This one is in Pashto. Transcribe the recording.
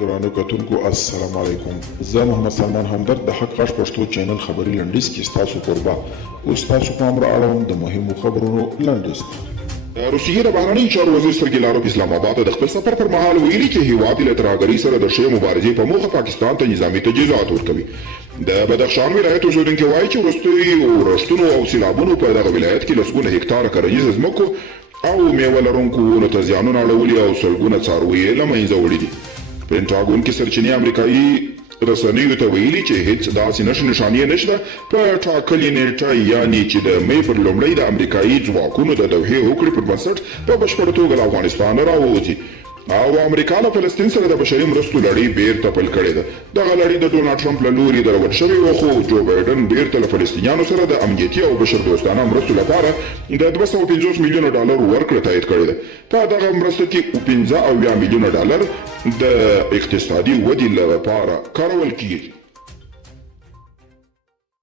درانه کتونکو السلام علیکم. زه محمد سلمان همدرد د حق غږ پښتو چینل خبري لنډیز کې ستاسو قربا اوس تاسو پام را اړوم د مهمو خبرونو لنډیز. د روسیې د بهرنیو چارو وزیر سرګي لاروف اسلام آباد د خپل سفر پر مهال ویلي چې هیواد یې له ترهګرۍ سره د ښې مبارزې په موخه پاکستان ته نظامي تجهیزات ورکوي. د بدخشان ولایت اوسېدونکي وایي چې وروستیو اورښتونو او سیلابونو په دغه ولایت کې لسګونه هکتاره کرنیزه ځمکو او میوه لرونکو ونو ته زیانونه اړولي او سلګونه څاروي یې له منځه وړي دي. پینټاګون کې سرچینې امریکایي رسنیو ته ویلي چې هیڅ داسې نښانې نشته په ټاکلې نیټه یعنې چې د مې پر لومړۍ د امریکایي ځواکونو د دوحې هوکړې پر بنسټ په بشپړه توګه له افغانستان راووځي او امریکا له فلسطین سره د بشري مرستو لړۍ بیرته پیل کړې ده. دغه لړۍ د ډونالډ ټرمپ له لوري دروړ شوې وه، خو جو بایډن بیرته له فلسطینیانو سره د امنیتي او بشردوستانه مرستو لپاره د 250 میلیونه ډالر ورکړه تایید کړې ده. په دغه مرسته کې 15 میلیونه ډالر د اقتصادي ودې لپاره کارول کیږي.